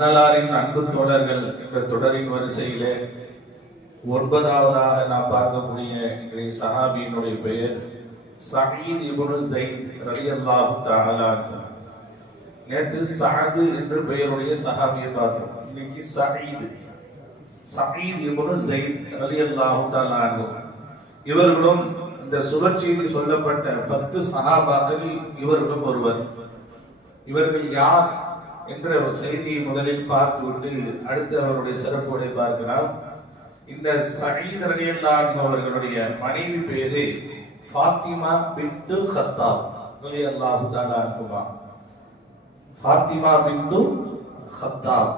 அன்னலாரின் அன்பு தோழர்கள் என்ற தொடரின் வரிசையிலே 9வதாக நாம் பார்க்கக்கூடிய இன்றைய சஹாபியினுடைய பெயர் சயீத் இப்னு ஸைத் ரலியல்லாஹு தஆலா அன்ஹு. நேற்று சஅத் என்ற பெயருடைய சஹாபியை பார்த்தோம். இன்னைக்கு சயீத் இப்னு ஸைத் ரலியல்லாஹு தஆலா அன்ஹு. இவர்களும் இந்த சுபச்செய்தி சொல்லப்பட்ட 10 சஹாபாக்களில் இவர்களும் ஒருவர். இவர்கள் யார் என்ற ஒரு செய்தியை முதலில் பார்த்துவிட்டு அடுத்து அவருடைய சிறப்புகளை பார்க்கலாம். இந்த சயீத் ரலியல்லாஹு அன்ஹு அவர்களுடைய மனைவி பேரு ஃபாத்திமா பின்த் கத்தாப் ரலியல்லாஹு தஆலா அன்ஹா. ஃபாத்திமா பின்த் கத்தாப்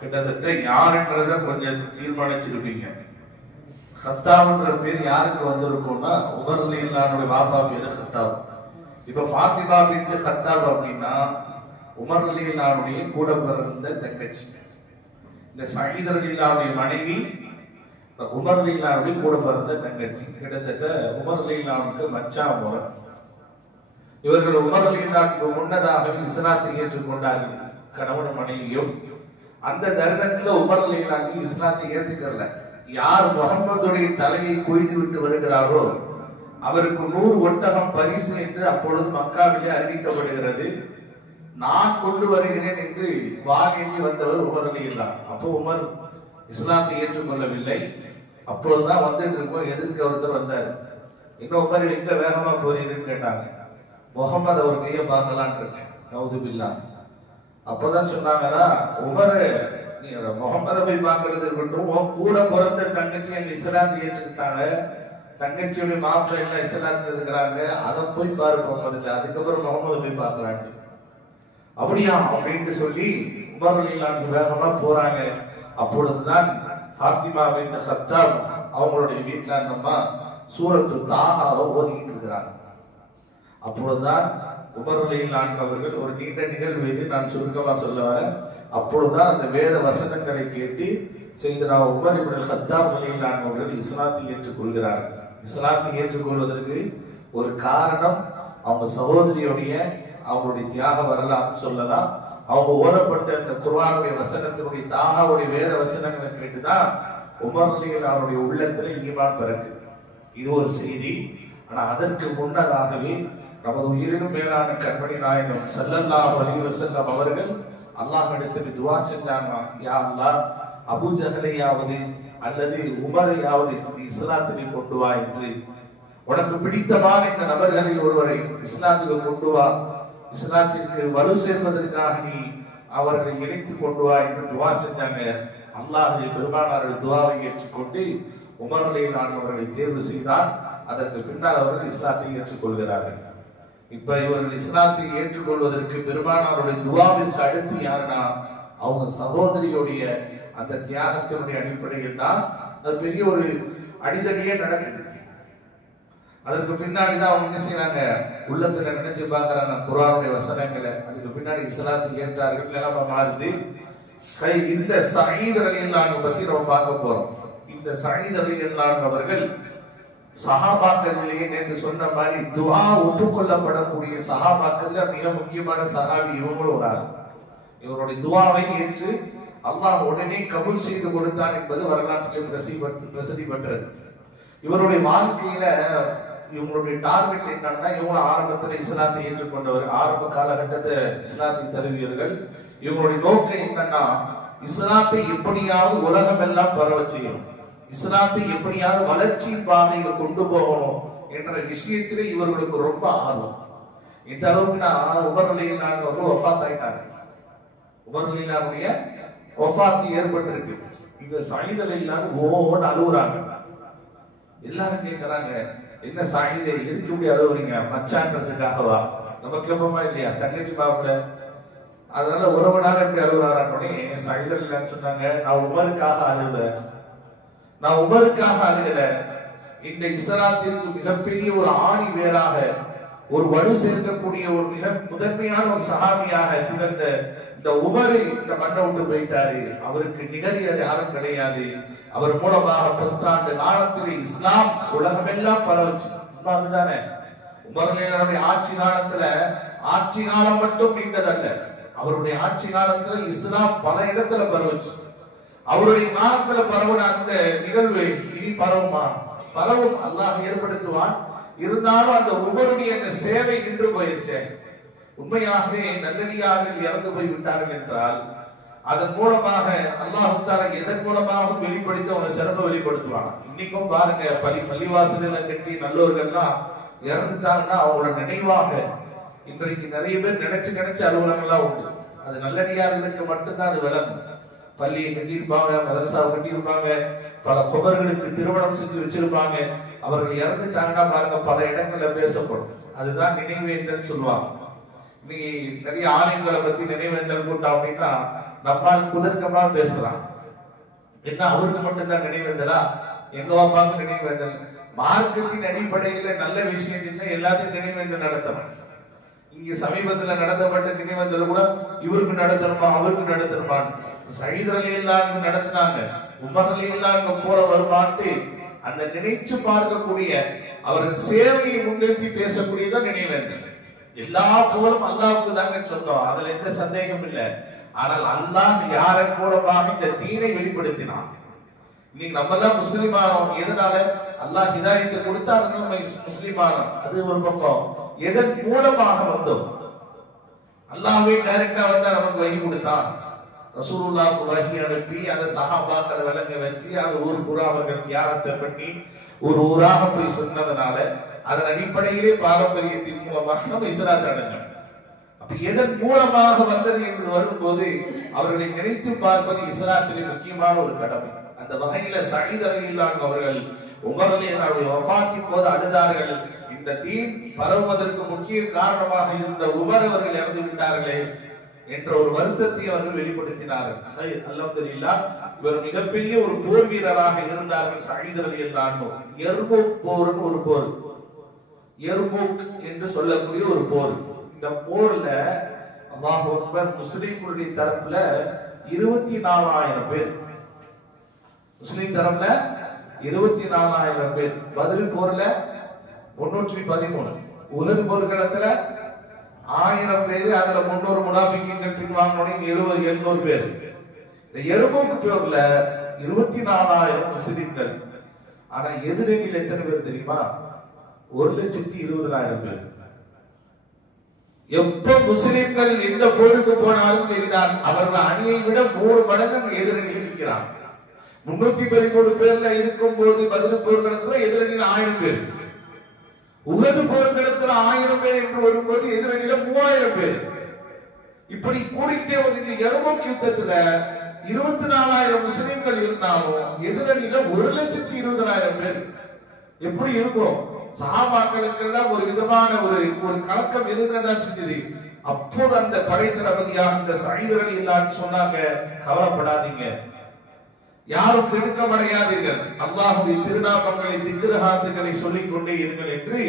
கிட்டத்தட்ட யார் என்றதை கொஞ்சம் தீர்மானிச்சிருப்பீங்க. கத்தாப்ன்ற பேர் யாருக்கு வந்திருக்கும்னா உமர் ரலியல்லாஹு அன்ஹுடைய பாப்பா பேரு கத்தாப். இப்ப ஃபாத்திமா பின்த் கத்தாப் அப்படின்னா உமர் ரலியல்லாஹு அன்ஹுடைய கூட பிறந்த தங்கச்சி. இந்த சயீத் ரலியல்லாஹு அன்ஹுடைய மனைவி உமர் ரலியல்லாஹு அன்ஹுடைய கூட பிறந்த தங்கச்சி. கிட்டத்தட்ட உமர் ரலியல்லாஹு அன்ஹுக்கு மச்சான் முறை. இவர்கள் உமர் ரலியல்லாஹு அன்ஹுக்கு முன்னதாகவே இஸ்லாத்தை ஏற்றுக்கொண்டார்கள், கணவன் மனைவியும். அந்த தருணத்துல உமர் ரலியல்லாஹு அன்ஹு இஸ்லாத்தை ஏற்றுக்கல. யார் முஹம்மதுடைய தலையை கொய்து விட்டு வருகிறாரோ அவருக்கு 100 ஒட்டகம் பரிசு என்று அப்பொழுது மக்காவிலே அறிவிக்கப்படுகிறது. நான் கொண்டு வருகிறேன் என்று வாங்கி வந்தவர் உமர் ரலியல்லாஹு. அப்போ உமர் இஸ்லாத்தை ஏற்றுக்கொள்ளவில்லை. அப்பொழுதுதான் வந்துட்டு இருக்கோம். எதிர்க்க ஒருத்தர் வந்தார். இன்னும் உமர் எங்க வேகமா போறீங்கன்னு கேட்டாங்க. முகமது அவர் கையை பார்க்கலான் இருக்கேன், நவுதுபில்லா. அப்பதான் சொன்னாங்கன்னா, உமர் முகமதை போய் பார்க்கறது இருக்கட்டும், கூட பிறந்த தங்கச்சி அங்க இஸ்லாத்தை ஏற்றுக்கிட்டாங்க, தங்கச்சியுடைய மாப்பிள்ளை எல்லாம் இஸ்லாத்துல இருக்கிறாங்க, அதை போய் பாரு முகமது, அதுக்கப்புறம் முகமது போய் பார்க்கலான்னு. அப்படியா அப்படின்னு சொல்லி உமர் ரலியல்லாஹு அன்ஹு வேகமா போறாங்க. அப்பொழுதுதான் ஃபாத்திமா பின்த் கத்தாப் அவங்களுடைய வீட்டுல அந்தம்மா சூரத்து தாஹாவை ஓதிக்கிட்டு இருக்கிறாங்க. அப்பொழுதுதான் உமர் ரலியல்லாஹு அன்ஹு அவர்கள் ஒரு நீண்ட நிகழ்வு இது, நான் சுருக்கமா சொல்ல வரேன். அப்பொழுதுதான் அந்த வேத வசனங்களை கேட்டு செய்தனா உமர் இப்னு கத்தாப் ரலியல்லாஹு அன்ஹு அவர்கள் இஸ்லாத்தை ஏற்றுக்கொள்கிறார்கள். இஸ்லாத்தை ஏற்றுக்கொள்வதற்கு ஒரு காரணம் அவங்க சகோதரியுடைய அவங்களுடைய தியாக வரலாறு சொல்லலாம். அவங்க ஓதப்பட்ட இந்த குர்ஆனுடைய வசனத்தினுடைய தாகாவுடைய வேத வசனங்களை கேட்டுதான் உமர் ரலியல்லாஹு அன்ஹுடைய உள்ளத்துல ஈமான் பிறக்குது. இது ஒரு செய்தி. ஆனா அதற்கு முன்னதாகவே நமது உயிரினும் மேலான கண்மணி நாயகம் ஸல்லல்லாஹு அலைஹி வஸல்லம் அவர்கள் அல்லாஹ்விடத்தில் துஆ செஞ்சாங்க. யா அல்லாஹ், அபூ ஜஹலையாவது அல்லது உமரையாவது இஸ்லாத்துக்கு கொண்டு வா என்று, உனக்கு பிடித்தமான இந்த நபர்களில் ஒருவரை இஸ்லாத்துக்கு கொண்டு வா, இஸ்லாத்திற்கு வலு சேர்வதற்காக நீ அவர்களை இணைத்து கொண்டு வா என்று துவா செஞ்சாங்க. அல்லாஹ் பெருமானாருடைய துவாவை ஏற்றுக்கொண்டு உமர் ரலியல்லாஹு அன்ஹு அவர்களை தேர்வு செய்தார். அதற்கு பின்னால் அவர்கள் இஸ்லாத்தை ஏற்றுக்கொள்கிறார்கள். இப்ப இவர்கள் இஸ்லாத்தை ஏற்றுக்கொள்வதற்கு பெருமானாருடைய துவாவிற்கு அடுத்து யாருன்னா அவங்க சகோதரியுடைய அந்த தியாகத்தினுடைய அடிப்படையில் தான் அது பெரிய ஒரு அடிதடியே நடக்குது. அதற்கு பின்னாடிதான் அவங்க என்ன செய்யறாங்க, உள்ளத்துல நினைச்சு பாக்குறாங்க குர்ஆனுடைய வசனங்களை. அதுக்கு பின்னாடி இஸ்லாத்தை ஏற்றார்கள், நிலைமை மாறுது. இந்த சயீத் ரலியல்லாஹு அன்ஹு பத்தி நம்ம பார்க்க போறோம். இந்த சயீத் ரலியல்லாஹு அன்ஹு அவர்கள் சஹாபாக்களிலேயே நேற்று சொன்ன மாதிரி துஆ ஒப்புக்கொள்ளப்படக்கூடிய சஹாபாக்கள்ல மிக முக்கியமான சஹாபி இவங்களும் ஒரு ஆள். இவருடைய துஆவை ஏற்று அல்லாஹ் உடனே கபூல் செய்து கொடுத்தான் என்பது வரலாற்றிலே பிரசித்தி பெற்றது. இவருடைய வாழ்க்கையில இவங்களுடைய டார்கெட் என்னன்னா, இவங்க ஆரம்பத்தில் இஸ்லாத்தை ஏற்றுக்கொண்டவர், ஆரம்ப காலகட்டத்தை இஸ்லாத்தை தழுவியவர்கள். இவங்களுடைய நோக்கம் என்னன்னா, இஸ்லாத்தை எப்படியாவது உலகம் எல்லாம் பரவ செய்யணும், இஸ்லாத்தை எப்படியாவது வளர்ச்சி பாதையில் கொண்டு போகணும் என்ற விஷயத்திலே இவர்களுக்கு ரொம்ப ஆர்வம். இந்த அளவுக்கு நான் உமர் ரலியல்லாஹு அன்ஹு வஃபாத் ஆயிட்டாங்க. உமர் ரலியல்லாஹு அன்ஹுடைய வஃபாத் ஏற்பட்டிருக்கு. இந்த சயீத் ரலியல்லாஹு அன்ஹு ஓன்னு அழுகுறாங்க. எல்லாரும் கேட்கறாங்க, என்ன சயீதே எதுக்கு இப்படி அழுகுறீங்க, மச்சான்றதுக்காகவா? நமக்கு எப்பமா இல்லையா தங்கச்சி மாப்பிள்ள, அதனால உறவனாக இப்படி அழுகுறாரான்னு சயீத் ரலியல்லாஹு அன்ஹு சொன்னாங்க, நான் உமருக்காக அழுகல, நான் உமருக்காக அழுகல. இந்த இஸ்லாத்திற்கு மிகப்பெரிய ஒரு ஆணி வேறாக, ஒரு வலு சேர்க்கக்கூடிய ஒரு மிக முதன்மையான ஒரு சஹாபியாக திகழ்ந்த இந்த உமரை இந்த மண்ணை விட்டு போயிட்டாரு. அவருக்கு நிகரியார் யாரும் கிடையாது. அவர் மூலமாக 10 ஆண்டு காலத்திலே இஸ்லாம் உலகமெல்லாம் பரவச்சு. அதுதானே உமர் ரலியல்லாஹு அன்ஹு ஆட்சி காலத்துல, ஆட்சி காலம் மட்டும் நீண்டதல்ல, அவருடைய ஆட்சி காலத்துல இஸ்லாம் பல இடத்துல பரவுச்சு. அவருடைய காலத்துல பரவுன அந்த நிகழ்வு இனி பரவுமா? பரவும், அல்லாஹ் ஏற்படுத்துவான். இருந்தாலும் அந்த உமருடைய அந்த சேவை நின்று போயிருச்சு. உண்மையாகவே நல்லடியார்கள் இறந்து போய் விட்டார்கள் என்றால் அதன் மூலமாக அல்லாஹ் தஆலா எதன் மூலமாக வெளிப்படுத்தி அவனை சிறப்பை வெளிப்படுத்துவான். இன்னைக்கும் பாருங்க, பள்ளிவாசல்ல கட்டி நல்லோர்கள்லாம் இறந்துட்டாங்கன்னா அவங்களோட நினைவாக இன்றைக்கு நிறைய பேர் நினைச்சு அலுவலகங்கள்லாம் உண்டு. அது நல்லடியார்களுக்கு மட்டும்தான் அது விளங்கும். பள்ளியை கட்டியிருப்பாங்க, மதரசாவை கட்டியிருப்பாங்க, பல குபர்களுக்கு திருமணம் செஞ்சு வச்சிருப்பாங்க. அவர்கள் இறந்துட்டாங்கன்னா பாருங்க பல இடங்கள்ல பேசப்படும். அதுதான் நினைவேந்தல் சொல்லுவாங்க. இன்னைக்கு நிறைய ஆலயங்களை பத்தி நினைவேந்தல் கூட்டம் அப்படின்னா நம்மால் குதர்க்கமா பேசுறான். என்ன அவருக்கு மட்டும்தான் நினைவேந்தலா? எங்க வாப்பாவுக்கு நினைவேந்தல்? மார்க்கத்தின் அடிப்படையில நல்ல விஷயம் எல்லாத்தையும் நினைவேந்தல் நடத்தணும். இங்க சமீபத்துல நடத்தப்பட்ட நினைவேந்தல் கூட இவருக்கு நடத்தணுமா அவருக்கு நடத்தணுமா? சயீத் ரலியல்லாஹு நடத்தினாங்க, உமர் ரலியல்லாஹு போற வருமானு அந்த நினைச்சு பார்க்கக்கூடிய அவர்கள் சேவையை முன்னிறுத்தி பேசக்கூடியதான் நினைவேந்தல். எல்லா புகழும் அல்லாஹ்வுக்கு தாங்க சொந்தம், அதுல எந்த சந்தேகம் இல்லை. ஆனால் அல்லாஹ் யாரின் மூலமாக இந்த தீனை வெளிப்படுத்தினான். இன்னைக்கு நம்ம எல்லாம் முஸ்லிமானோம். எதனால? அல்லாஹ் ஹிதாயத்தை கொடுத்தா நம்ம முஸ்லிமானோம். அது ஒரு பக்கம். எதன் மூலமாக வந்தோம்? அல்லாஹ்வே டைரக்டா வந்தா நமக்கு வஹி கொடுத்தான். ரசூலுல்லாஹ்வுக்கு வஹி அனுப்பி அந்த சஹாபாக்களை விளங்க வச்சு அது ஊர் புறா அவர்கள் தியாகத்தை பண்ணி ஒரு ஊராக போய் சொன்னதுனால அதன் அடிப்படையிலே பாரம்பரியத்தின் மூலமாக நம்ம இஸ்லாத்தை அடைஞ்சோம். அப்ப எதன் மூலமாக வந்தது என்று வரும்போது அவர்களை நினைத்து பார்ப்பது இஸ்லாத்திலே முக்கியமான ஒரு கடமை. அந்த வகையில சயீத் ரலியல்லாஹு அவர்கள் உமர் ரலியல்லாஹு வஃபாத்தின் போது அழுதார்கள். இந்த தீன் பரவுவதற்கு முக்கிய காரணமாக இருந்த உமர் அவர்கள் இறந்து விட்டார்களே என்ற ஒரு வருத்தத்தை அவர்கள் வெளிப்படுத்தினார்கள். அல்ஹம்துலில்லாஹ், இவர் மிகப்பெரிய ஒரு போர் வீரராக இருந்தார்கள். சயீத் ரலியல்லாஹு யர்முக் போர், ஒரு போர், யர்முக் என்று சொல்லக்கூடிய ஒரு போர். இந்த போர்ல அல்லாஹ் அக்பர், முஸ்லிம்களுடைய தரப்புல 24,000 பேர், முஸ்லிம் தரப்புல 24,000 பேர். பத்ர் போர்ல 313, உஹது போர்க்களத்துல 1000 பேர், அதுல 300 முனாஃபிகீன்கள் பின்வாங்கினோட 70-800 பேர். இந்த யர்முக் போர்ல 24,000 முஸ்லிம்கள். ஆனா எதிரணியில் எத்தனை பேர் தெரியுமா? 1,20,000 பேர். எப்ப முஸ்லிம்கள் எந்த போருக்கு போனாலும் தெரிதான் அவர்கள் அணியை விட 3 மடங்கு எதிரணியில் நிற்கிறான். 313 பேர்ல இருக்கும் போது பத்ர் போர்க்களத்துல எதிரணியில் 1000 பேர், உஹது போர்க்களத்துல 1000 பேர் என்று வரும்போது எதிரணியில 3000 பேர். இப்படி கூடிக்கிட்டே ஒரு இந்த யர்முக் யுத்தத்துல 24,000 முஸ்லிம்கள் இருந்தாலும் எதிரணியில 1,20,000 பேர். எப்படி இருக்கும்? சஹாபாக்களுக்கெல்லாம் ஒரு விதமான ஒரு கலக்கம் இருந்ததா செஞ்சது. அப்போது அந்த படை தளபதியாக இந்த சயீத் ரலியல்லாஹு சொன்னாங்க, கவலைப்படாதீங்க, யாரும் திடுக்கமடையாதீர்கள், அல்லாஹ்வுடைய திருநாமங்களை திக்ருஹாத்துகளை சொல்லிக் கொண்டே இருங்கள் என்று.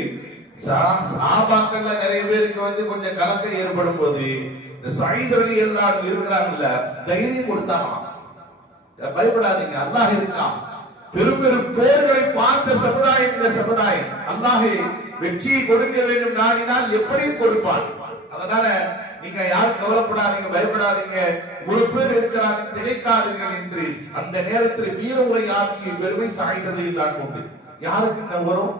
சஹாபாக்கள்ல நிறைய பேருக்கு கொஞ்சம் கலக்கம் ஏற்படும் போது இந்த சயீத் ரலியல்லாஹு இருக்கிறாங்கல்ல, தைரியம் கொடுத்தாங்க, பயப்படாதீங்க, அல்லாஹ் இருக்கான். பெரும் பெரும் போர்களை பார்த்த சமுதாயம் இந்த சமுதாயம். அல்லாஹ் வெற்றியை கொடுக்க வேண்டும் நாடினால் எப்படி கொடுப்பான். அதனால நீங்க யாரும் கவலைப்படாதீங்க, பயப்படாதீங்க, 3 பேர் இருக்கிறாங்க, திகைக்காதீர்கள் என்று அந்த நேரத்தில் வீர உரை ஆக்கிய பெருமை சயீத் ரலியல்லாஹு உண்டு. யாருக்கு வரும்?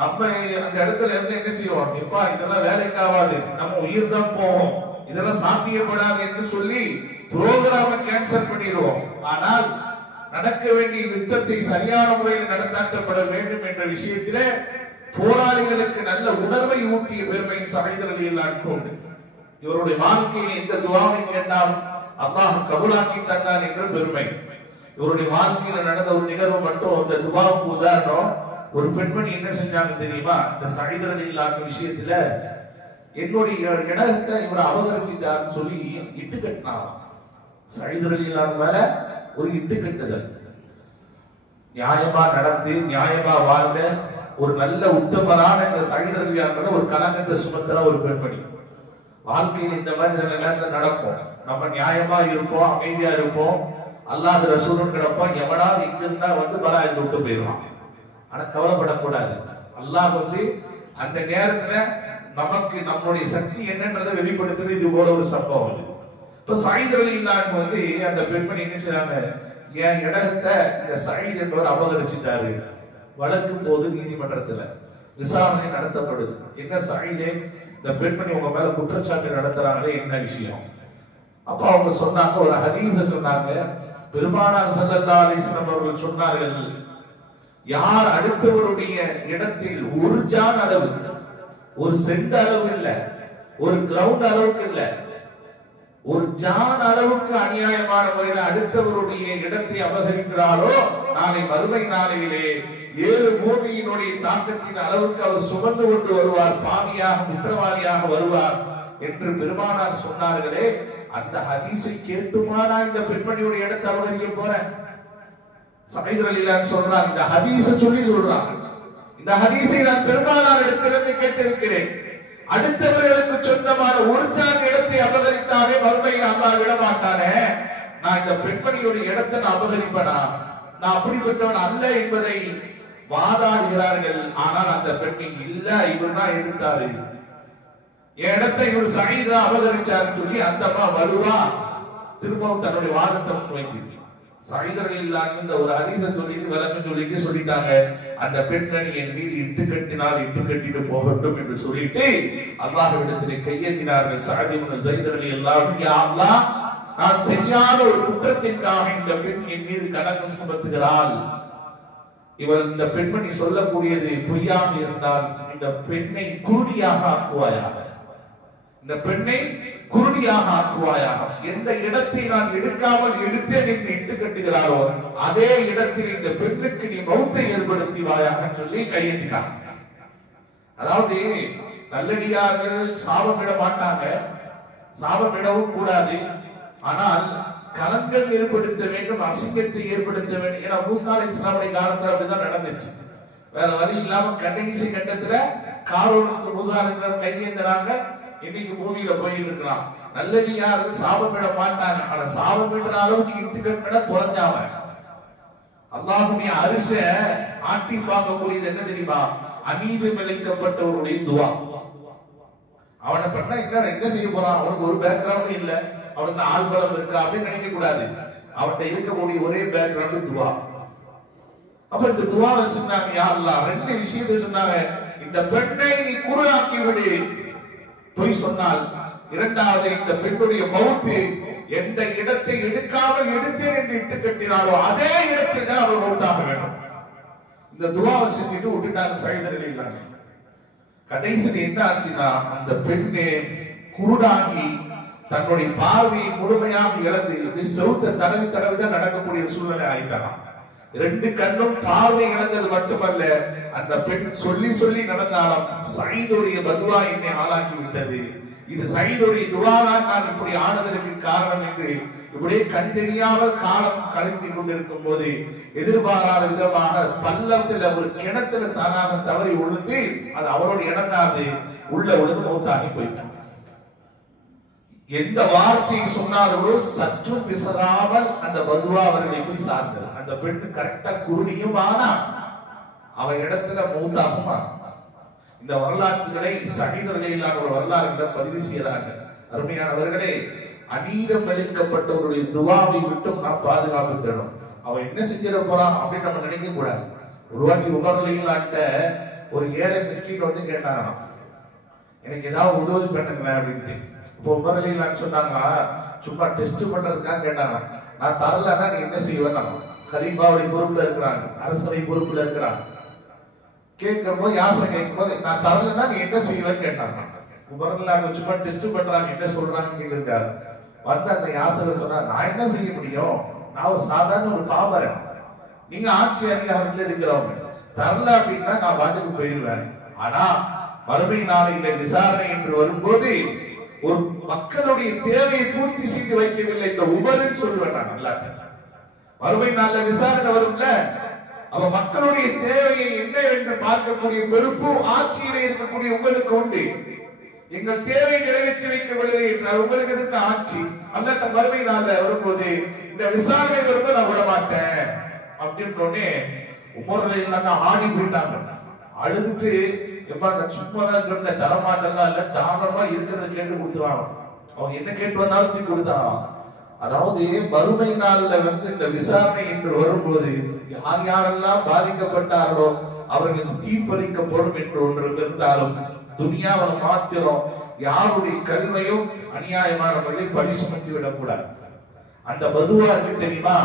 நம்ம அந்த இடத்துல இருந்து என்ன செய்வோம்? எப்பா இதெல்லாம் வேலைக்காவாது, நம்ம உயிர் தான் போவோம், இதெல்லாம் சாத்தியப்படாது என்று சொல்லி புரோகிராம கேன்சல் பண்ணிடுவோம். ஆனால் நடக்க வேண்டிய யுத்தத்தை சரியான முறையில் நடத்தாக்கப்பட வேண்டும் என்ற விஷயத்திலே போராளிகளுக்கு நல்ல உணர்வை ஊட்டிய பெருமை சயீத் ரலியல்லாஹு உண்டு. இவருடைய வாழ்க்கையில் எந்த துஆவை கேட்டாலும் அல்லாஹ் கபூலாக்கி தந்தார் என்ற பெருமை. இவருடைய வாழ்க்கையில் நடந்த ஒரு நிகழ்வு மட்டும் அந்த துஆவுக்கு உதாரணம். ஒரு பெண்மணி என்ன செஞ்சாங்க தெரியுமா? இந்த சயீத் ரலியல்லாஹு விஷயத்துல என்னுடைய இடத்தை இவர் அபகரிச்சிட்டார்னு சொல்லி இட்டு கட்டினாங்க. சயீத் ரலியல்லாஹு மேல ஒரு இட்டு கட்டுதல். நியாயமா நடந்து நியாயமா வாழ்ந்த ஒரு நல்ல உத்தமரான இந்த சயீத் ரலியல்லாஹு ஒரு கலங்கத்தை சுமத்துற ஒரு பெண்மணி. வாழ்க்கையில் இந்த மாதிரி நேரத்துல நடக்கும். நம்ம நியாயமா இருப்போம், அமைதியா இருப்போம், அல்லாஹ் ரசூலும் கிடப்போம், எவனாவது இங்கிருந்தா பராயத்தை விட்டு போயிடுவான். ஆனா கவலைப்படக்கூடாது. அல்லாஹ் அந்த நேரத்துல நமக்கு நம்முடைய சக்தி என்னன்றதை வெளிப்படுத்துறது இது போல ஒரு சம்பவம். இப்ப சயீத் ரலியல்லாஹு வந்து அந்த பெண்மணி என்ன செய்றாங்க, என் இடத்தை இந்த சயீத் என்பவர் அபகரிச்சிட்டாரு. வழக்கு போது நீதிமன்றத்துல விசாரணை நடத்தப்படுது. என்ன சயீதே, இந்த பெண்மணி உங்க மேல குற்றச்சாட்டு நடத்துறாங்களே, என்ன விஷயம்? அப்ப அவங்க சொன்னாங்க, ஒரு ஹதீஸ சொன்னாங்க. பெருமானார் ஸல்லல்லாஹு அலைஹி வஸல்லம் அவர்கள் சொன்னார்கள், யார் அடுத்தவருடைய இடத்தில் ஒரு ஜான் அளவு, ஒரு சென்ட் அளவு இல்ல, ஒரு கிரவுண்ட் அளவுக்கு இல்ல, ஒரு ஜான் அளவுக்கு அநியாயமான முறையில் அடுத்தவருடைய இடத்தை அபகரிக்கிறாரோ, நாளை மறுமை நாளையிலே 7 பூமியினுடைய தாக்கத்தின் அளவுக்கு அவர் சுமந்து கொண்டு வருவார், பாவியாக குற்றவாளியாக வருவார் என்று பெருமானார் சொன்னார்களே. அந்த ஹதீஸை கேட்டுமா நான் இந்த பெண்மணியுடைய இடத்தை அபகரிக்க போறேன்? சயீத் ரலியல்லாஹு சொல்றாங்க, இந்த ஹதீஸை சொல்லி சொல்றாங்க, இந்த ஹதீஸை நான் பெருமானார் இடத்திலிருந்து கேட்டிருக்கிறேன். அடுத்தவர்களுக்கு சொந்தமான ஒரு ஜான் இடத்தை அபகரித்தாலே மறுமையில் அல்லாஹ் விட மாட்டானே, நான் இந்த பெண்மணியுடைய இடத்தை நான் அபகரிப்பேனா? நான் அப்படிப்பட்டவன் அல்ல என்பதை வாதாடுகிறார்கள். ஆனால் அந்த பெண்ணை இல்ல, இவர் தான் எடுத்தாரு, என் இடத்தை இவர் சயீத் அபகரிச்சாருன்னு சொல்லி அந்த அம்மா வலுவா திரும்பவும் தன்னுடைய வாதத்தை முன்வைக்கிறது. சயீத் ரலியல்லாஹு இந்த ஒரு ஹதீஸை சொல்லிட்டு விளக்கம் சொல்லிட்டாங்க, அந்த பெண்மணி என் மீது இட்டு கட்டினால் இட்டு கட்டிட்டு போகட்டும் என்று சொல்லிட்டு அல்லாஹ்விடத்திலே கையேந்தினார்கள். சஅத் இப்னு ஸைத் ரலியல்லாஹு, யா அல்லாஹ், நான் செய்யாத ஒரு குற்றத்திற்காக இந்த பெண் என் மீது கலங்கம் சுமத்துகிறாள். இவர் இந்த பெண்மணி சொல்லக்கூடியது பொய்யாக இருந்தால் இந்த பெண்ணை குருடியாக ஆக்குவாயாக, இந்த பெண்ணை குருடியாக ஆக்குவாயாக. எந்த இடத்தை நான் எடுக்காமல் எடுத்தேன் என்று இட்டு கட்டுகிறாரோ அதே இடத்தில் இந்த பெண்ணுக்கு நீ மௌத்தை ஏற்படுத்திவாயாக சொல்லி கையெழுத்தினார். அதாவது நல்லடியார்கள் சாபமிட மாட்டாங்க, சாபமிடவும் கூடாது. ஆனால் கலங்கள் ஏற்படுத்த வேண்டும், அசிங்கத்தை ஏற்படுத்த வேண்டும். ஏன்னா மூசா அலைஹிஸ்ஸலாமுடைய காலத்துல அப்படிதான் நடந்துச்சு. வேற வழி இல்லாம கடைசி கட்டத்துல காரோனுக்கு மூசா அலைஹிஸ்ஸலாம் கையேந்தினாங்க. இன்னைக்கு பூமியில போயிட்டு இருக்கலாம். நல்லடியார்கள் சாபமிட மாட்டாங்க, ஆனா சாபமிடுற அளவுக்கு இட்டு கட்டினா தொலைஞ்சாம அல்லாஹ்வுடைய அரிச ஆட்டி பார்க்கக்கூடியது என்ன தெரியுமா? அநீதம் இழைக்கப்பட்டவருடைய துவா. அவனை பண்ணா என்ன செய்ய போறான்? அவனுக்கு ஒரு பேக்ரவுண்ட் இல்ல, அவனுக்கு ஆள்பலம் இருக்கா அப்படின்னு நினைக்க கூடாது. அவன்கிட்ட இருக்கக்கூடிய ஒரே பேக்ரவுண்ட் துவா. அப்ப இந்த துவாவை சொன்னாங்க, யா அல்லாஹ், 2 விஷயத்தை சொன்னாங்க. இந்த பெண்ணை நீ குருடாக்கி விடு, பொய் சொன்னால். இரண்டாவது, இந்த பெண்ணுடைய மௌத்து எந்த இடத்தை எடுக்காமல் எடுத்தேன் என்று இட்டு கட்டினாலோ அதே இடத்தில் தான் அவர் மௌத்தாக வேண்டும். இந்த துவாவை செஞ்சுட்டு விட்டுட்டாங்க சயீத் ரலியல்லாஹு. கடைசியில் என்ன ஆச்சுன்னா, அந்த பெண்ணு குருடாகி தன்னுடைய பார்வையை முழுமையாக இழந்து செவுத்த தடவி தான் நடக்கக்கூடிய சூழ்நிலை ஆயிட்டாராம். 2 கண்ணும் பார்வை இழந்தது மட்டுமல்ல, அந்த பெண் சொல்லி சொல்லி நடந்தாலும் சயீதுடைய பதுவா என்னை ஆளாக்கி விட்டது, இது சயீதுடைய துவாதான் நான் இப்படி ஆனதற்கு காரணம் என்று இப்படியே கண் தெரியாமல் காலம் கழிந்து கொண்டிருக்கும் போது எதிர்பாராத விதமாக பள்ளத்துல ஒரு கிணத்துல தானாக தவறி விழுந்து அது அவரோட இடம்தான் உள்ள விழுந்து மௌத்தாகி போயிட்டான். எந்த வார்த்தையை சொன்னார்களோ சற்று பிசகாமல் அந்த பதுவா அவர்களை போய் சார்ந்தது. அந்த பெண் கரெக்டா குருடியும் ஆனா அவ இடத்துல மௌத்தாகுமா. இந்த வரலாற்றுகளை சயீத் ரலியல்லாஹு வரலாறுகளை பதிவு செய்யறாங்க. அருமையானவர்களே, அநீதம் இழைக்கப்பட்டவருடைய துவாவை விட்டும் நாம் பாதுகாப்பு தேடும். அவன் என்ன செஞ்சிட போறான் அப்படின்னு நம்ம நினைக்க கூடாது. ஒரு வாட்டி உமர் ரலியல்லாஹு ஒரு ஏழை மிஸ்கின் வந்து கேட்டாங்க, எனக்கு ஏதாவது உதவி பண்ணுங்களேன் அப்படின்ட்டு. இப்போ உமர் ரலியல்லாஹு சொன்னாங்க, சும்மா டெஸ்ட் பண்றதுக்காக கேட்டாங்க. நான் தரலன்னா நீ என்ன செய்வேன்? கலீஃபாவுடைய பொறுப்புல இருக்கிறாங்க, அரசவை பொறுப்புல இருக்கிறாங்க. கேட்கும் போது யாசனை கேட்கும் போது நான் தரலன்னா நீ என்ன செய்வேன்னு கேட்டாங்க. உமர் ரலியல்லாஹு சும்மா டெஸ்ட் பண்றாங்க, என்ன சொல்றாங்கன்னு கேட்கிறாரு. வந்து அந்த யாசகர் சொன்னா, நான் என்ன செய்ய முடியும், நான் ஒரு சாதாரண ஒரு பாமரன், நீங்க ஆட்சி அதிகாரத்துல இருக்கிறவங்க, தரல அப்படின்னா நான் பாட்டுக்கு போயிடுவேன். ஆனா மறுமை நாளையில விசாரணை என்று வரும்போது ஒரு மக்களுடைய தேவையை பூர்த்தி செய்து வைக்கவில்லை இந்த உமர்ன்னு சொல்லுவேன் நான். நல்லா மறுமை நாள்ல விசாரணை வரும்ல, அவ மக்களுடைய தேவையை என்ன என்று பார்க்கக்கூடிய பொறுப்பு ஆட்சியிலே இருக்கக்கூடிய உங்களுக்கு உண்டு. எங்கள் தேவை நிறைவேற்றி வைக்கவில்லை என்றால் உங்களுக்கு எதுக்கு ஆட்சி? அந்த மறுமை நாள்ல வரும்போது இந்த விசாரணை வரும்போது நான் விட மாட்டேன் அப்படின்னு உமர் ரலியல்லாஹு ஆடி போயிட்டாங்க. அழுதுட்டு எப்பா நான் சும்மா தான் தரமாட்டேன்னா இல்ல தாராளமா இருக்கிறத கேட்டு கொடுத்துருவாங்க. அவங்க என்ன கேட்டு வந்தாலும் தூக்கி கொடுத்தாங்க. அதாவது மறுமை நாள்ல இந்த விசாரணை என்று வரும்போது யார் யாரெல்லாம் பாதிக்கப்பட்டார்களோ அவர்களுக்கு தீர்ப்பளிக்கப்படும் என்று ஒன்று இருந்தாலும் துனியாவில் மாத்திரம் யாருடைய கல்மையும் அநியாயமான முறையில் பழி சுமத்தி விடக்கூடாது. அந்த பதுவா இருக்கு தெரியுமா?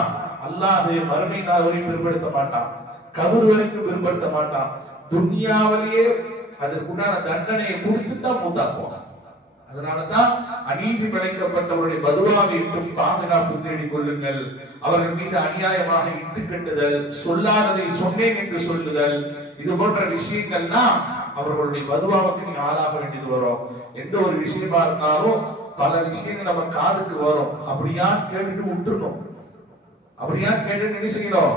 அல்லாஹ் மறுமை நாள் வரைக்கும் பிற்படுத்த மாட்டான், கபர் வரைக்கும் பிற்படுத்த மாட்டான். துனியாவிலேயே அதற்குண்டான தண்டனையை கொடுத்துதான் மூத்தாக்குவான். அதனாலதான் அநீதி இழைக்கப்பட்டவருடைய பதுவாவை இட்டும் பாதுகாப்பு தேடிக் கொள்ளுங்கள். அவர்கள் மீது அநியாயமாக இட்டு கட்டுதல், சொல்லாததை சொன்னேன் என்று சொல்லுதல், இது போன்ற விஷயங்கள்னா அவர்களுடைய பதுவாவுக்கு நீங்க ஆளாக வேண்டியது வரும். எந்த ஒரு விஷயமா இருந்தாலும் பல விஷயங்கள் நம்ம காதுக்கு வரும். அப்படியா கேட்டுட்டு விட்டுருணும். அப்படியா கேட்டுட்டு என்ன செய்யணும்?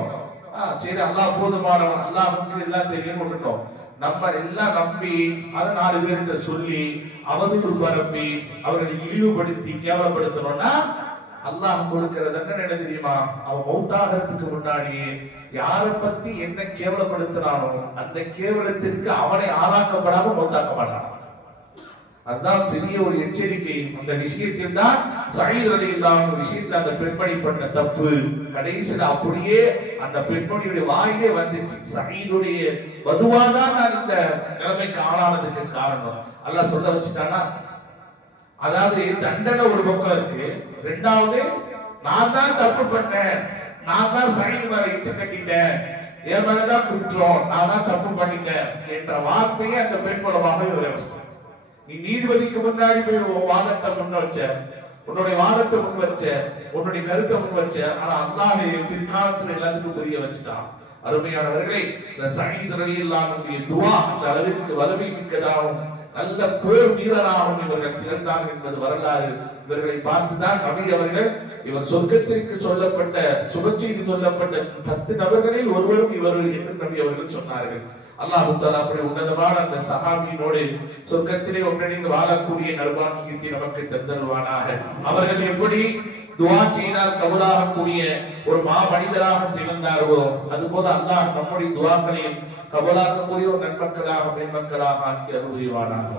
சரி அல்லாஹ் போதுமானவன், அல்லாஹ்வுக்கு எல்லாம் தெரியும் விட்டுட்டோம். நம்ம எல்லாம் நம்பி அதை 4 பேர்கிட்ட சொல்லி அவதூறு பரப்பி அவர்களை இழிவுபடுத்தி கேவலப்படுத்தணும்னா அல்லாஹ் கொடுக்கிற தண்டனை என்ன தெரியுமா? அவன் மௌத்தாகிறதுக்கு முன்னாடி யாரை பத்தி என்ன கேவலப்படுத்தினானோ அந்த கேவலத்திற்கு அவனை ஆளாக்கப்படாம மௌத்தாக்க மாட்டான். அதுதான் பெரிய ஒரு எச்சரிக்கை. அந்த விஷயத்தில் தான் சயீத் ரலியல்லாஹு விஷயத்தில் அந்த பெண்மணி பண்ண தப்பு கடைசியில் அப்படியே அந்த பெண்மணியுடைய வாயிலே வந்துச்சு. சயீதுடைய பதுவாதான் நான் இந்த நிலைமைக்கு ஆளானதுக்கு காரணம். அல்லாஹ் சொல்ல வச்சுட்டானா? அதாவது தண்டனை ஒரு பக்கம் இருக்கு, ரெண்டாவது நான் தான் தப்பு பண்ணேன், நான் தான் சயீத் மேல இட்டு கட்டிட்டேன், என் மேலதான் குற்றம், நான் தான் தப்பு பண்ணிட்டேன் என்ற வார்த்தையை அந்த பெண் மூலமாக விவரிச்சு. நீ நீதிபதிக்கு முன்னாடி போய் வாதத்தை முன் வச்ச, உன்னுடைய வாதத்தை முன் வச்ச, உன்னுடைய கருத்தை முன் வச்ச, ஆனா அல்லாஹ் பிற்காலத்துல எல்லாத்துக்கும் புரிய வச்சுட்டான். அருமையானவர்களே, இந்த சயீத் ரலியல்லாஹு துஆ அந்த அளவிற்கு வலிமை மிக்கதாகவும் நல்ல போர் வீரராகவும் இவர்கள் திகழ்ந்தார்கள் என்பது வரலாறு. இவர்களை பார்த்துதான் நபி அவர்கள் இவர் சொர்க்கத்திற்கு சொல்லப்பட்ட சுபச்செய்தி சொல்லப்பட்ட 10 நபர்களில் ஒருவரும் இவர் என்று நபி அவர்கள் சொன்னார்கள். அல்லாஹ் தஆலா அப்படி உன்னதமான அந்த சஹாபியோடு சொர்க்கத்திலே ஒன்றிணைந்து வாழக்கூடிய நல்வாக்கியத்தை நமக்கு தந்தருவானாக. அவர்கள் எப்படி துஆ செய்தால் கபூலாகக்கூடிய ஒரு மனிதராக திகழ்ந்தார்களோ அதுபோல அல்லாஹ் நம்முடைய துஆக்களையும் கபூலாக்கக்கூடிய ஒரு நன்மக்களாக பெண்மக்களாக ஆக்கி அருள்வானாக.